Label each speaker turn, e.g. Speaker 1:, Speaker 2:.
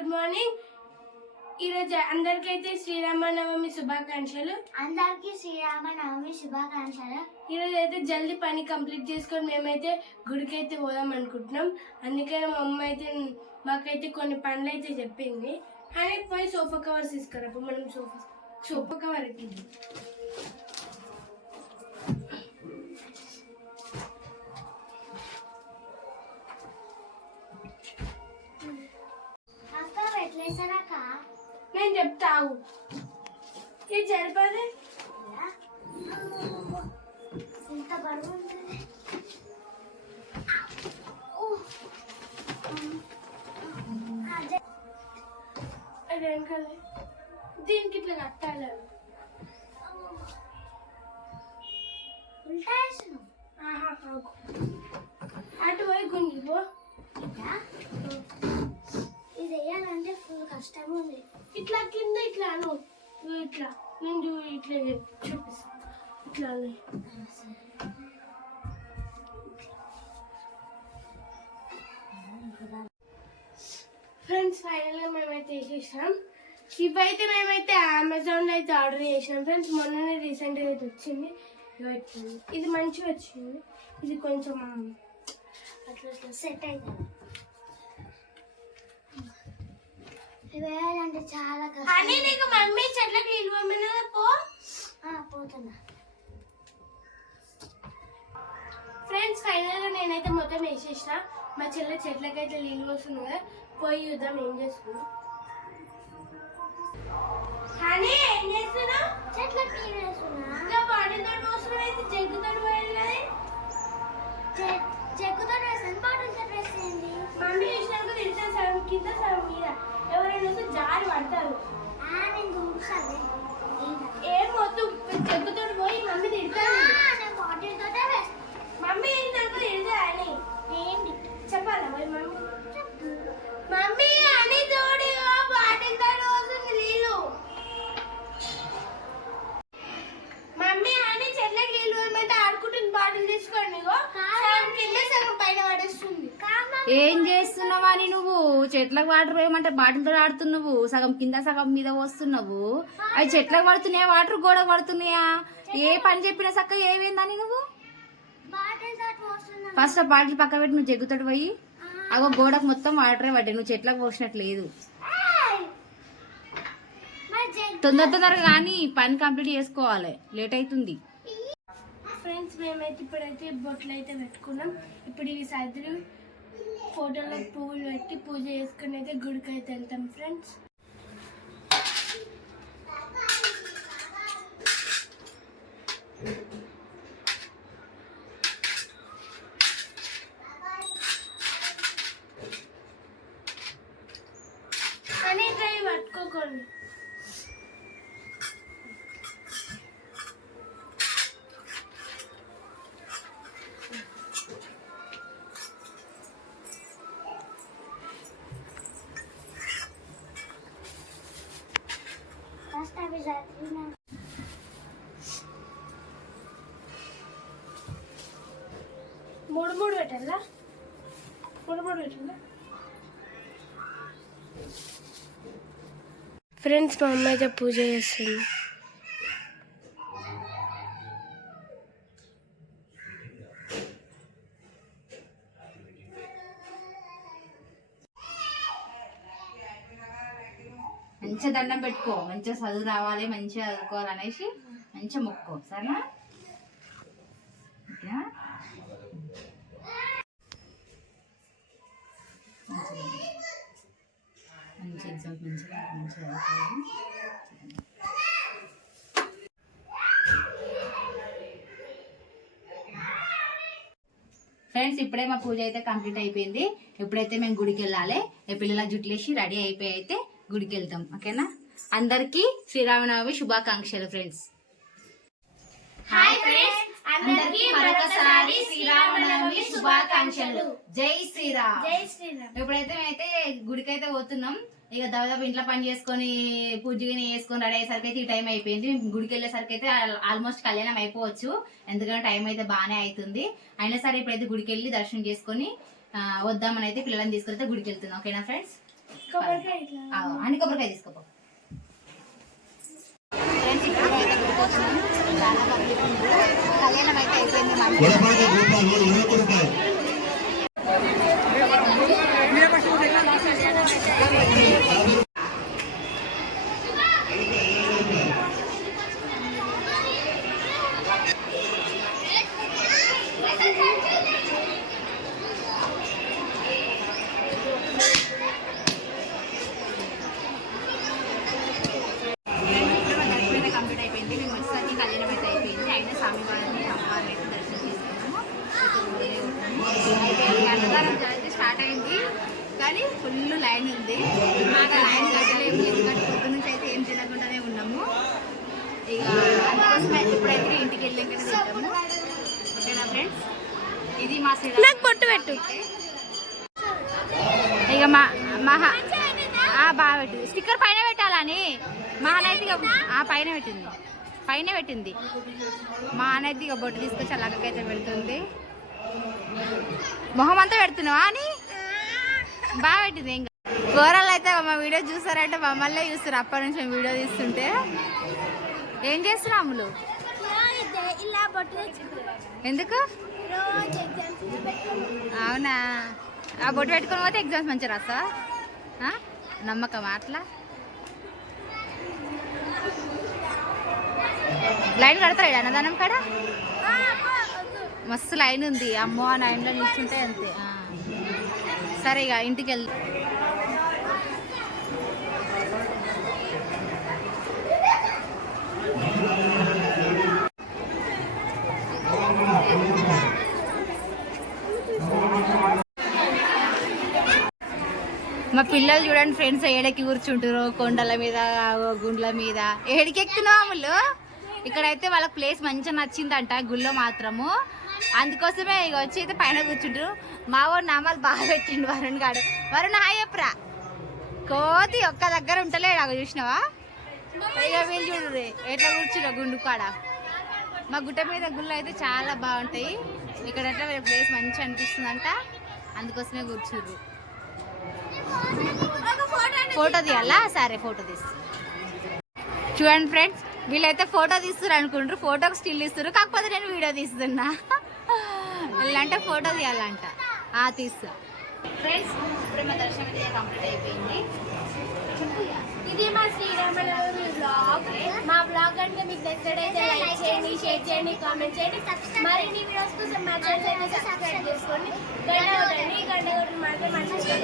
Speaker 1: Good morning. ఈరోజు అందరికైతే శ్రీరామనవమి శుభాకాంక్షలు.
Speaker 2: అందరికీ శ్రీరామ నవమి శుభాకాంక్షలు
Speaker 1: ఈరోజు అయితే జల్దీ పని కంప్లీట్ చేసుకొని మేమైతే గుడికి అయితే పోదాం అనుకుంటున్నాం. అందుకని మా అమ్మ అయితే మాకైతే కొన్ని పనులు అయితే చెప్పింది. అని పోయి సోఫా కవర్స్ తీసుకురా. మనం సోఫా సోఫా కవర్ ఎక్కింది
Speaker 2: అక్క పెట్టలేసారక్క
Speaker 1: నేను చెప్తావు ఇది సరిపోదే
Speaker 2: ఇంత బరువు ఉంటుంది అదే
Speaker 1: అది వెనకాలే దీనికి ఇట్లా కట్టాలి
Speaker 2: ఉల్టా వేసినావు
Speaker 1: ఆహా, ఆగు. అటు పోయి గుంజిపో
Speaker 2: కష్టంగా ఉంది
Speaker 1: ఇట్లా కింద ఇట్లా అను. నువ్వు ఇట్లా. నేను ఇట్లా చూపిస్తా. ఇట్లా ఫ్రెండ్స్ ఫైనల్గా మేమైతే వేసేసాం ఇవైతే మేమైతే అమెజాన్లో అయితే ఆర్డర్ చేసినాం. ఫ్రెండ్స్ మొన్ననే రీసెంట్గా అయితే వచ్చింది. ఇది మంచిగా వచ్చింది. ఇది కొంచెం
Speaker 2: అట్లా సెట్ అయింది. వేయాలంటే చాలా
Speaker 1: అని
Speaker 2: కష్టం
Speaker 1: నీకు మమ్మీ చెట్లకు నీళ్ళు పంపినా పో.
Speaker 2: పోతున్నా.
Speaker 1: ఫ్రెండ్స్ ఫైనల్గా నేనైతే మొత్తం వేసేసిన. మా చెల్లె చెట్లకైతే నీళ్ళు వస్తుంది కదా. పోయి చూద్దాం ఏం చేస్తున్నాం కానీ ఏం చేస్తున్నావు
Speaker 2: చెట్లకు నీళ్ళు వేస్తున్నా.
Speaker 1: ఇంకా బాటిల్తో పోస్తున్నావు అయితే జగ్గుతో పోయాలి కదా
Speaker 2: చె- చెక్కుతో వేసాను బాటిల్తో వేసేయండి.
Speaker 1: మమ్మీ వేసినాక తిడితే చెట్లకు
Speaker 3: వాటర్ పోయమంటే బాటిల్తో ఆడుతున్నావు. సగం కింద సగం మీద వస్తున్నావు అవి చెట్లకు పడుతున్నాయా? వాటర్ గోడకు పడుతున్నాయా? ఏ పని చెప్పినా సక్క ఏమైందని నువ్వు? ఫస్ట్ ఆ బాటిల్ పక్క పెట్టి నువ్వు జగ్గుతాడు పోయి అగో గోడకు మొత్తం వాటరే పడ్డాయి. నువ్వు చెట్లకు పోసినట్లేదు తొందర తొందరగా కానీ పని కంప్లీట్ చేసుకోవాలి. లేట్ అవుతుంది.
Speaker 1: ఫ్రెండ్స్ మేమైతే ఇప్పుడైతే బొట్లు అయితే పెట్టుకున్నాం. ఇప్పుడు ఇవి సర్దులు ఫోటోలో పువ్వులు పెట్టి పూజ చేసుకుని అయితే గుడికి అయితే వెళ్తాం ఫ్రెండ్స్ అనేక ట్రై పట్టుకోకండి
Speaker 2: ఫస్ట్ అవి చదివినా
Speaker 1: మూడు మూడు పెట్టాలా? మూడు మూడు పెట్టాలా? ఫ్రెండ్స్ మా అమ్మ అయితే పూజ చేస్తుంది.
Speaker 3: మంచిగా దండం పెట్టుకో మంచిగా చదువు రావాలి మంచిగా చదువుకోవాలి అనేసి మంచిగా మొక్కో సరేనా? ఓకేనా? మంచి మంచిగా మంచిగా చదువుకోవాలి. ఫ్రెండ్స్ ఇప్పుడే మా పూజ అయితే కంప్లీట్ అయిపోయింది. ఇప్పుడైతే మేము గుడికి వెళ్ళాలి. ఈ పిల్లల జుట్లేసి రెడీ అయిపోయి అయితే గుడికి వెళ్తాం ఓకేనా? అందరికీ శ్రీరామనవమి శుభాకాంక్షలు ఫ్రెండ్స్.
Speaker 1: హాయ్ ఫ్రెండ్స్
Speaker 3: అందరికీ మరొకసారి శ్రీరామనవమి శుభాకాంక్షలు. జై శ్రీరామ్.
Speaker 1: జై శ్రీరామ్.
Speaker 3: ఇప్పుడైతే మేమైతే గుడికి అయితే పోతున్నాం ఇక దాదాపు ఇంట్లో పని చేసుకొని పూజని వేసుకొని రెడీ అయ్యేసరికి అయితే ఈ టైం అయిపోయింది. మేము గుడికి వెళ్ళేసరికి అయితే ఆల్మోస్ట్ కళ్యాణం అయిపోవచ్చు. ఎందుకంటే టైం అయితే బాగానే అవుతుంది అయినా సరే ఇప్పుడైతే గుడికి వెళ్ళి దర్శనం చేసుకొని వద్దామని అయితే పిల్లలని తీసుకెళ్తే గుడికి వెళ్తున్నాం ఓకేనా ఫ్రెండ్స్? అన్ని కొబ్బరికాయ తీసుకోపో. చాలా కళ్యాణం అయితే అయిపోయింది మంచిగా
Speaker 4: ఎడపడితే రూపాయలు ఇరవై రూపాయలు
Speaker 3: ఇప్పుడు మా దర్శనం అయితే కంప్లీట్ అయిపోయింది మేము వచ్చేసరికి కళ్యాణం అయితే అయిపోయింది అయినా స్వామి వారిని అమ్మవారిని అయితే దర్శనం చేసుకున్నాము ఇప్పుడు ఊరే ఉన్నాము. అయిపోయింది అన్నదానం అయితే స్టార్ట్ అయింది కానీ ఫుల్ లైన్ ఉంది మాకు ఆ లైన్ కట్టలేము ఎందుకంటే పొద్దు నుంచి అయితే ఏం తినకుండానే ఉన్నాము ఇక అందుకోసమే ఇప్పుడైతే ఇంటికి ఓకేనా ఫ్రెండ్స్? ఇది మా
Speaker 1: నాకు పొట్టు. పెట్టు.
Speaker 3: ఇక మా మహా ఆ, బాగా పెట్టు. స్టిక్కర్ పైన పెట్టాలని మా అనేది ఆ పైన పెట్టింది. పైన పెట్టింది. మా అనేది ఇక బొట్టు తీసుకొచ్చి అలాగైతే పెడుతుంది. మొహం అంతా పెడుతున్నావా అని? బాగా పెట్టింది ఇంకా. కూరలు అయితే మా వీడియో చూసారంటే మమ్మల్ని చూస్తారు అప్పటి నుంచి మేము వీడియో తీస్తుంటే. ఏం చేస్తున్నావు అమ్ములు?
Speaker 2: ఇలా బొట్టు తెచ్చుకున్నాను
Speaker 3: ఎందుకు? అవునా? ఆ బొట్టు పెట్టుకొని పోతే ఎగ్జామ్స్ మంచిగా రాస్తావా? ఆ? నమ్మకమా అట్లా లైన్ కడతారా ఈడ అన్నదానం కాడ? మస్తు లైన్ ఉంది. అమ్మో ఆ లైన్లో నిల్చుంటే అంతే. సరే ఇక ఇంటికి వెళ్దాం. మా పిల్లలు చూడండి ఫ్రెండ్స్ ఏడకి కూర్చుంటారు కొండల మీద గుండ్ల మీద. ఏడికి ఎక్కుతున్నావు అమ్ములు ఇక్కడైతే వాళ్ళ ప్లేస్ మంచిగా నచ్చిందంట గుళ్ళో మాత్రము. అందుకోసమే ఇక వచ్చి అయితే పైన కూర్చుంటారు మా వాడు నామాలు బాగా పెట్టిండు వరుణ్ గాడు. వరుణ్ హాయప్రా కోతి ఒక్క దగ్గర ఉంటలేడు అక్కడ చూసినావా? ఇక వీళ్ళు చూడు ఎట్లా కూర్చున్నా గుండు కాడ? మా గుట్ట మీద గుళ్ళు అయితే చాలా బాగుంటాయి. ఇక్కడ ప్లేస్ మంచిగా అనిపిస్తుందంట. అందుకోసమే కూర్చుర్రు ఫోటో తీయాలా? సరే ఫోటో తీస్తా చూడండి ఫ్రెండ్స్ వీళ్ళైతే ఫోటో తీస్తారు అనుకుంటారు ఫోటోకి స్టిల్ ఇస్తారు కాకపోతే నేను వీడియో తీస్తున్నా. వీళ్ళంటే ఫోటో తీయాలంట. ఆ తీస్తా ఫ్రెండ్స్ ఇప్పుడు మా దర్శనం కంప్లీట్ అయిపోయింది.
Speaker 1: ఇది మా శ్రీరామనవమి బ్లాగ్ బ్లాగ్ అంటే లైక్ చేయండి షేర్ చేయండి కామెంట్ చేయండి మరిన్ని వీడియోస్ కోసం మా ఛానల్ సబ్స్క్రైబ్ చేసుకోండి. గంట కొట్టండి గంట కొట్టండి మాత్రం మంచిగా